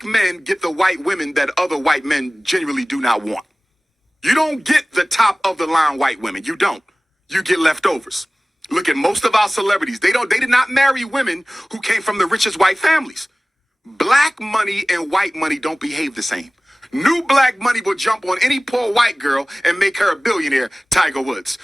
Black men get the white women that other white men genuinely do not want. You don't get the top of the line white women. You don't. You get leftovers. Look at most of our celebrities. They did not marry women who came from the richest white families. Black money and white money don't behave the same. New black money will jump on any poor white girl and make her a billionaire, Tiger Woods.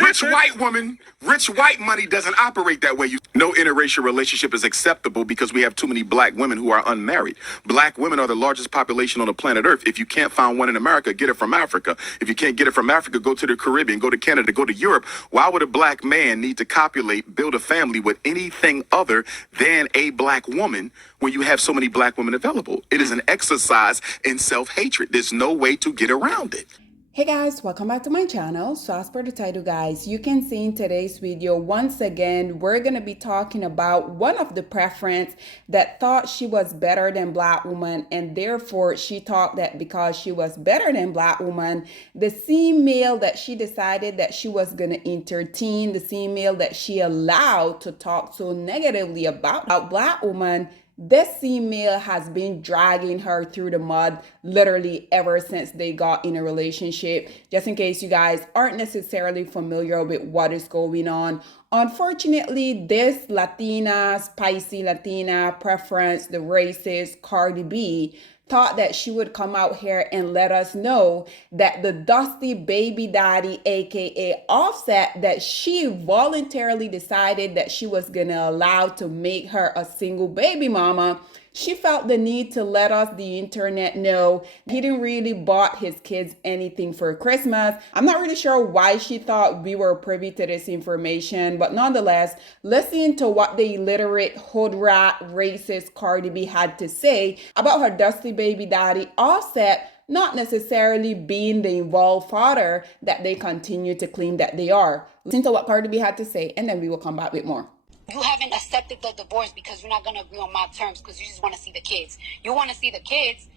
Rich white woman, rich white money doesn't operate that way. No interracial relationship is acceptable because we have too many black women who are unmarried. Black women are the largest population on the planet Earth. If you can't find one in America, get it from Africa. If you can't get it from Africa, go to the Caribbean, go to Canada, go to Europe. Why would a black man need to copulate, build a family with anything other than a black woman when you have so many black women available? It is an exercise in self-hatred. There's no way to get around it. Hey guys, welcome back to my channel. So as per the title guys, you can see in today's video, once again, we're going to be talking about one of the preference that thought she was better than black woman, and therefore she thought that because she was better than black woman, the same male that she decided that she was going to entertain, the same male that she allowed to talk so negatively about black woman, this female has been dragging her through the mud literally ever since they got in a relationship. Just in case you guys aren't necessarily familiar with what is going on, unfortunately, this Latina, spicy Latina preference, the racist Cardi B, thought that she would come out here and let us know that the dusty baby daddy, aka Offset, that she voluntarily decided that she was gonna allow to make her a single baby mama, she felt the need to let us, the internet, know he didn't really bought his kids anything for Christmas. I'm not really sure why she thought we were privy to this information, but nonetheless, listen to what the illiterate, hood rat, racist Cardi B had to say about her dusty baby daddy Offset not necessarily being the involved father that they continue to claim that they are. Listen to what Cardi B had to say, and then we will come back with more. You haven't accepted the divorce because you're not going to agree on my terms because you just want to see the kids. You want to see the kids.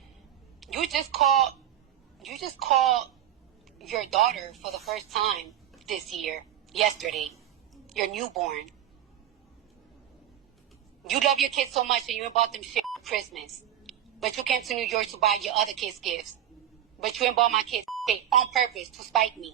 You just call your daughter for the first time this year, yesterday, your newborn. You love your kids so much and you ain't bought them shit for Christmas. But you came to New York to buy your other kids gifts. But you ain't bought my kids shit on purpose to spite me.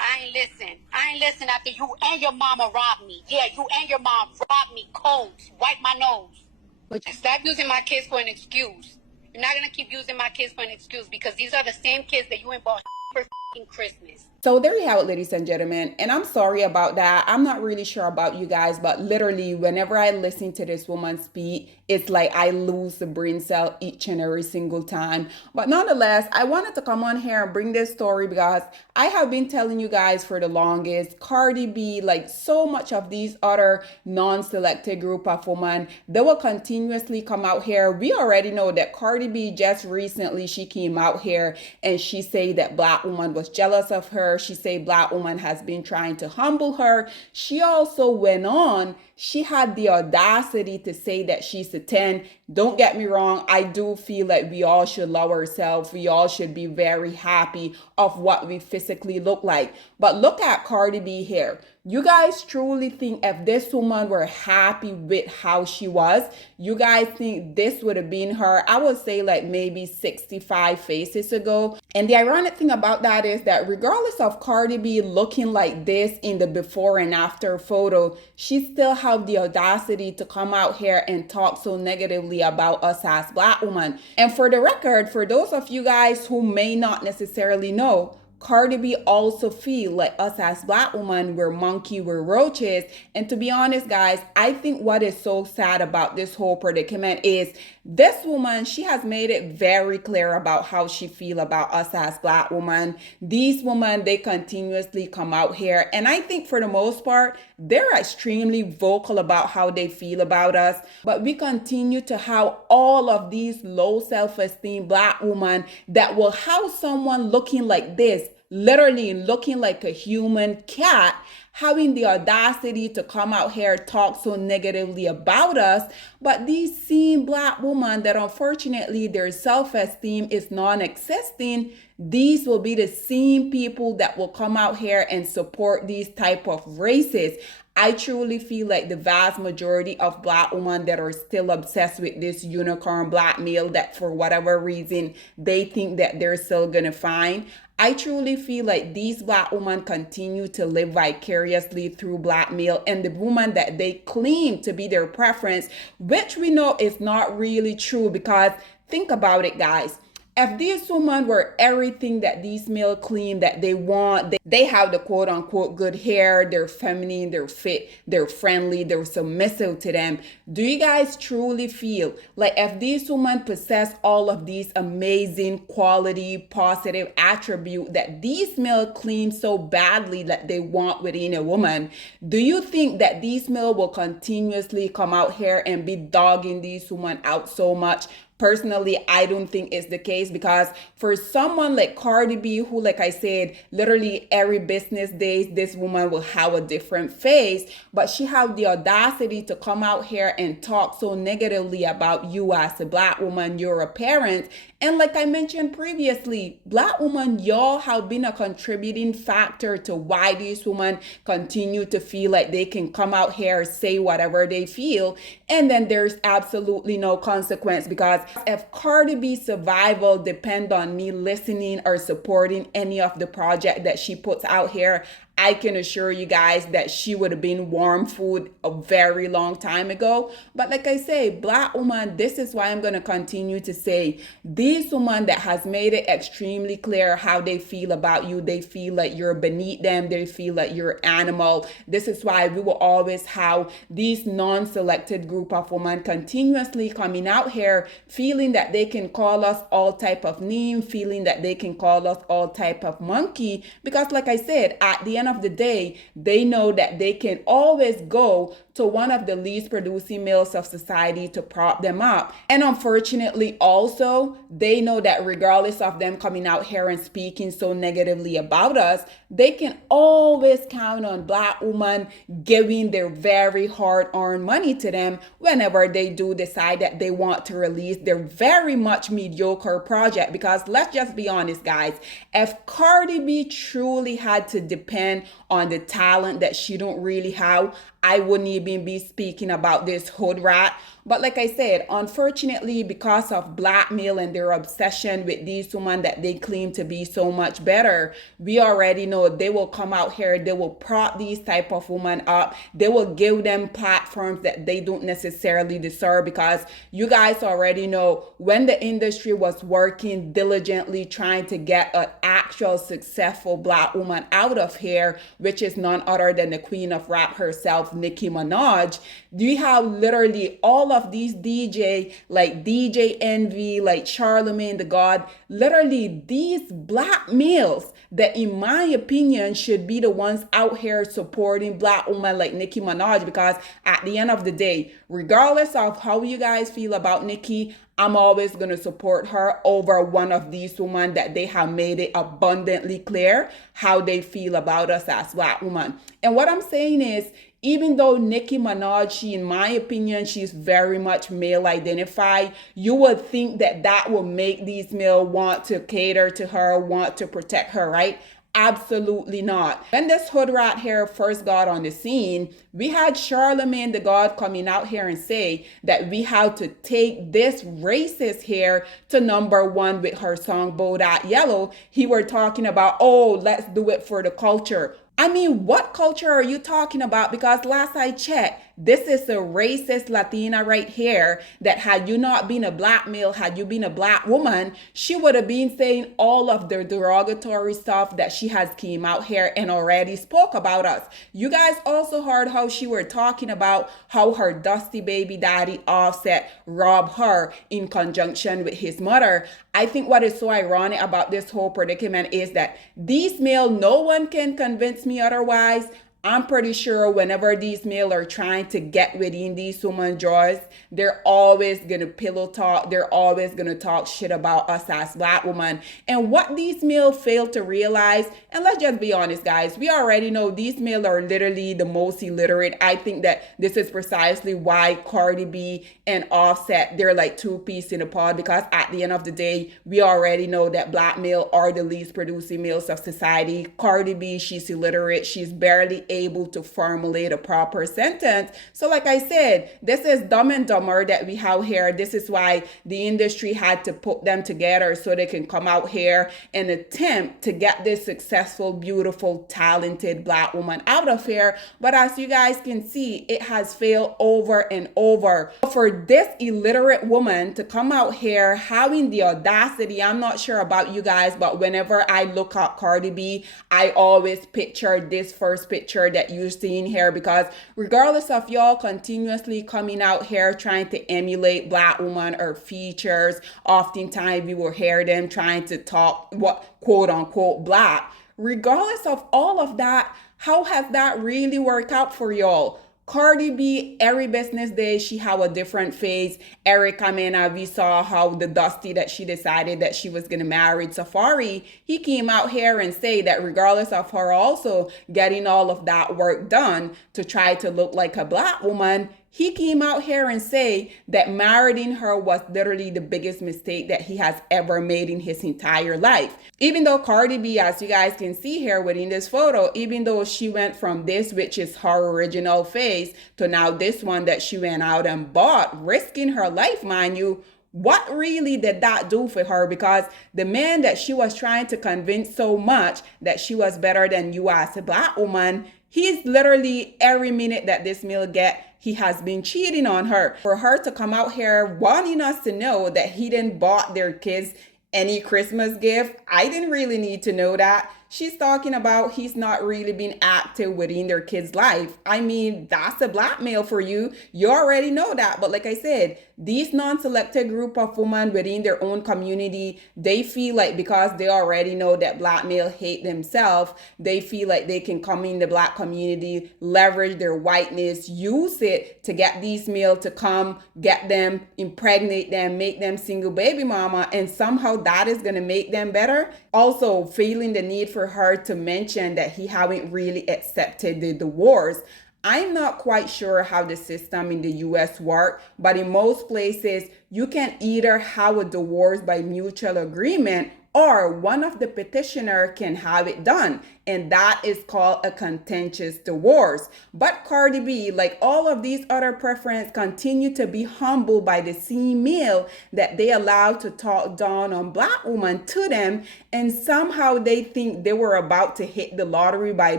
I ain't listen after you and your mama robbed me. Yeah, you and your mom robbed me cold. Wipe my nose. But stop using my kids for an excuse. You're not going to keep using my kids for an excuse because these are the same kids that you ain't bought for Christmas. So there you have it, ladies and gentlemen. And I'm sorry about that. I'm not really sure about you guys, but literally whenever I listen to this woman speak, it's like I lose the brain cell each and every single time. But nonetheless, I wanted to come on here and bring this story because I have been telling you guys for the longest, Cardi B, like so much of these other non-selected group of women, they will continuously come out here. We already know that Cardi B just recently, she came out here and she said that black woman was jealous of her. She said black woman has been trying to humble her. She also went on, she had the audacity to say that she's a 10. Don't get me wrong, I do feel like we all should love ourselves. We all should be very happy of what we physically look like. But look at Cardi B here. You guys truly think if this woman were happy with how she was, you guys think this would have been her, I would say like maybe 65 faces ago. And the ironic thing about that is that regardless of Cardi B looking like this in the before and after photo, she still have the audacity to come out here and talk so negatively about us as black women. And for the record, for those of you guys who may not necessarily know, Cardi B also feel like us as black women, we're monkey, we're roaches. And to be honest, guys, I think what is so sad about this whole predicament is this woman, she has made it very clear about how she feel about us as black women. These women, they continuously come out here. And I think for the most part, they're extremely vocal about how they feel about us. But we continue to have all of these low self-esteem black women that will have someone looking like this, literally looking like a human cat, having the audacity to come out here talk so negatively about us. But these same black women that unfortunately their self-esteem is non-existing, these will be the same people that will come out here and support these type of races. I truly feel like the vast majority of black women that are still obsessed with this unicorn black male that for whatever reason they think that they're still gonna find, I truly feel like these black women continue to live vicariously through black male and the woman that they claim to be their preference, which we know is not really true because think about it, guys. If these women were everything that these male claim that they want, they have the quote unquote good hair, they're feminine, they're fit, they're friendly, they're submissive to them. Do you guys truly feel like if these women possess all of these amazing quality, positive attribute that these male claim so badly that they want within a woman, do you think that these male will continuously come out here and be dogging these women out so much? Personally, I don't think it's the case because for someone like Cardi B, who, like I said, literally every business day, this woman will have a different face, but she have the audacity to come out here and talk so negatively about you as a black woman, you're a parent. And like I mentioned previously, black women, y'all have been a contributing factor to why these women continue to feel like they can come out here, say whatever they feel, and then there's absolutely no consequence because if Cardi B's survival depend on me listening or supporting any of the project that she puts out here, I can assure you guys that she would have been warm food a very long time ago. But like I say, black woman, this is why I'm going to continue to say these women that has made it extremely clear how they feel about you. They feel like you're beneath them. They feel like you're animal. This is why we will always have these non-selected group of women continuously coming out here feeling that they can call us all type of name, feeling that they can call us all type of monkey. Because like I said, at the end of the day, they know that they can always go to one of the least producing males of society to prop them up. And unfortunately also, they know that regardless of them coming out here and speaking so negatively about us, they can always count on black women giving their very hard-earned money to them whenever they do decide that they want to release their very much mediocre project. Because let's just be honest, guys, if Cardi B truly had to depend on the talent that she don't really have, I wouldn't even be speaking about this hood rat. But like I said, unfortunately, because of blackmail and their obsession with these women that they claim to be so much better, we already know they will come out here, they will prop these type of women up, they will give them platforms that they don't necessarily deserve because you guys already know when the industry was working diligently trying to get an actual successful black woman out of here, which is none other than the queen of rap herself, Nicki Minaj, you have literally all of these DJ, like DJ Envy, like Charlemagne the God, literally these black males that in my opinion should be the ones out here supporting black women like Nicki Minaj, because at the end of the day, regardless of how you guys feel about Nicki, I'm always going to support her over one of these women that they have made it abundantly clear how they feel about us as black women. And what I'm saying is, even though Nicki Minaj, she, in my opinion, she's very much male identified, you would think that that will make these male want to cater to her, want to protect her, right? Absolutely not. When this hood rat here first got on the scene, we had Charlemagne the God coming out here and say that we have to take this racist here to number one with her song Bodak Yellow. He were talking about, oh, let's do it for the culture. I mean, what culture are you talking about? Because last I checked, this is a racist Latina right here that had you not been a black male, had you been a black woman, she would have been saying all of the derogatory stuff that she has came out here and already spoke about us. You guys also heard how she were talking about how her dusty baby daddy Offset robbed her in conjunction with his mother. I think what is so ironic about this whole predicament is that these male, no one can convince me otherwise. I'm pretty sure whenever these male are trying to get within these women's drawers, they're always going to pillow talk. They're always going to talk shit about us as black women. And what these male fail to realize, and let's just be honest, guys, we already know these male are literally the most illiterate. I think that this is precisely why Cardi B and Offset, they're like two peas in a pod, because at the end of the day, we already know that black male are the least producing males of society. Cardi B, she's illiterate. She's barely able to formulate a proper sentence. So like I said, this is Dumb and Dumber that we have here. This is why the industry had to put them together so they can come out here and attempt to get this successful, beautiful, talented Black woman out of here. But as you guys can see, it has failed over and over. For this illiterate woman to come out here having the audacity, I'm not sure about you guys, but whenever I look at Cardi B, I always picture this first picture that you're seeing here, because regardless of y'all continuously coming out here trying to emulate Black woman or features, oftentimes we will hear them trying to talk what quote unquote Black. Regardless of all of that, how has that really worked out for y'all? Cardi B, every business day, she have a different phase. Erica Mena, we saw how the Dusty that she decided that she was going to marry Safari. He came out here and say that regardless of her also getting all of that work done to try to look like a Black woman, he came out here and say that marrying her was literally the biggest mistake that he has ever made in his entire life. Even though Cardi B, as you guys can see here within this photo, even though she went from this, which is her original face, to now this one that she went out and bought, risking her life, mind you, what really did that do for her? Because the man that she was trying to convince so much that she was better than you as a Black woman, he's literally every minute that this male get, he has been cheating on her. For her to come out here wanting us to know that he didn't bought their kids any Christmas gift, I didn't really need to know that. She's talking about he's not really been active within their kids' life. I mean, that's a blackmail for you. You already know that. But like I said, these non-selected group of women within their own community, they feel like because they already know that Black male hate themselves, they feel like they can come in the Black community, leverage their whiteness, use it to get these males to come, get them, impregnate them, make them single baby mama, and somehow that is going to make them better. Also, feeling the need for her to mention that he haven't really accepted the divorce. I'm not quite sure how the system in the US works, but in most places, you can either have a divorce by mutual agreement or one of the petitioner can have it done. And that is called a contentious divorce. But Cardi B, like all of these other preferences, continue to be humbled by the same male that they allow to talk down on Black women to them. And somehow they think they were about to hit the lottery by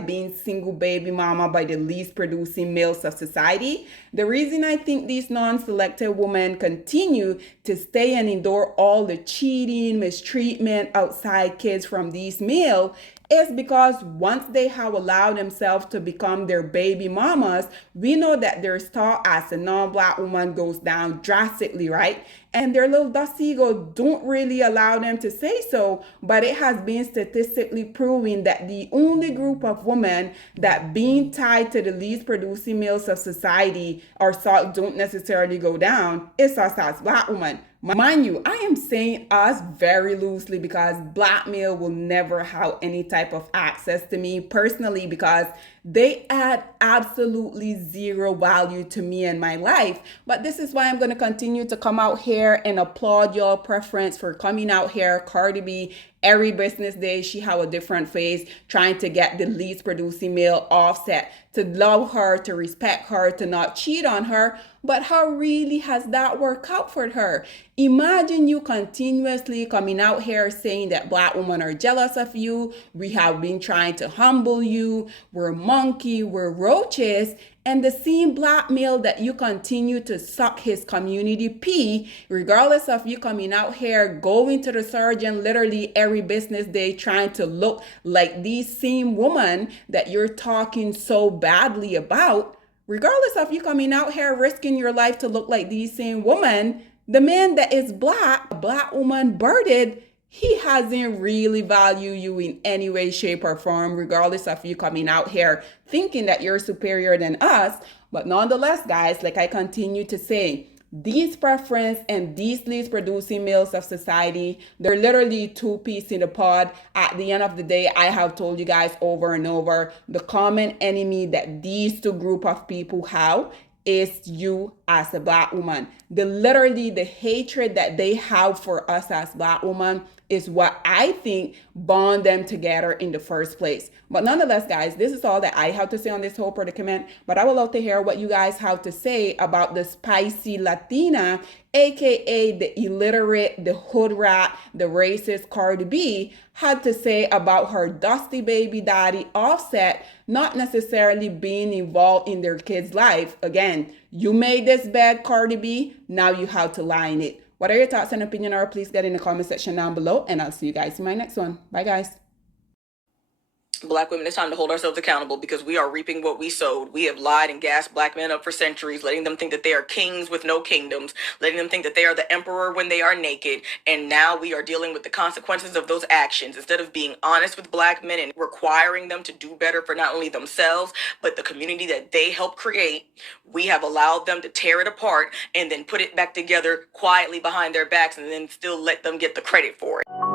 being single baby mama by the least producing males of society. The reason I think these non-selected women continue to stay and endure all the cheating, mistreatment, outside kids from these males is because once they have allowed themselves to become their baby mamas, we know that their star as a non-Black woman goes down drastically, right? And their little dust ego don't really allow them to say so, but it has been statistically proven that the only group of women that being tied to the least producing males of society or so don't necessarily go down is us as Black women. Mind you, I am saying us very loosely because Black male will never have any type of access to me personally because they add absolutely zero value to me and my life. But this is why I'm going to continue to come out here and applaud your preference for coming out here. Cardi B, every business day, she have a different face trying to get the least producing male Offset to love her, to respect her, to not cheat on her. But how really has that worked out for her? Imagine you continuously coming out here saying that Black women are jealous of you. We have been trying to humble you. We're monkey, we're roaches. And the same Black male that you continue to suck his community pee, regardless of you coming out here, going to the surgeon literally every business day trying to look like these same woman that you're talking so badly about, regardless of you coming out here risking your life to look like these same woman, the man that is Black, a Black woman birded, he hasn't really valued you in any way, shape, or form, regardless of you coming out here thinking that you're superior than us. But nonetheless, guys, like I continue to say, these preference and these least producing males of society, they're literally two peas in a pod. At the end of the day, I have told you guys over and over, the common enemy that these two group of people have is you as a Black woman. The hatred that they have for us as Black women, is what I think bond them together in the first place. But nonetheless, guys, this is all that I have to say on this whole predicament. But I would love to hear what you guys have to say about the spicy Latina, aka the illiterate, the hood rat, the racist Cardi B, had to say about her dusty baby daddy Offset not necessarily being involved in their kid's life. Again, you made this bed, Cardi B, now you have to lie in it. What are your thoughts and opinion, or please get in the comment section down below, and I'll see you guys in my next one. Bye, guys. Black women, it's time to hold ourselves accountable because we are reaping what we sowed. We have lied and gassed black men up for centuries, letting them think that they are kings with no kingdoms, letting them think that they are the emperor when they are naked. And now we are dealing with the consequences of those actions. Instead of being honest with black men and requiring them to do better for not only themselves, but the community that they helped create, we have allowed them to tear it apart and then put it back together quietly behind their backs and then still let them get the credit for it.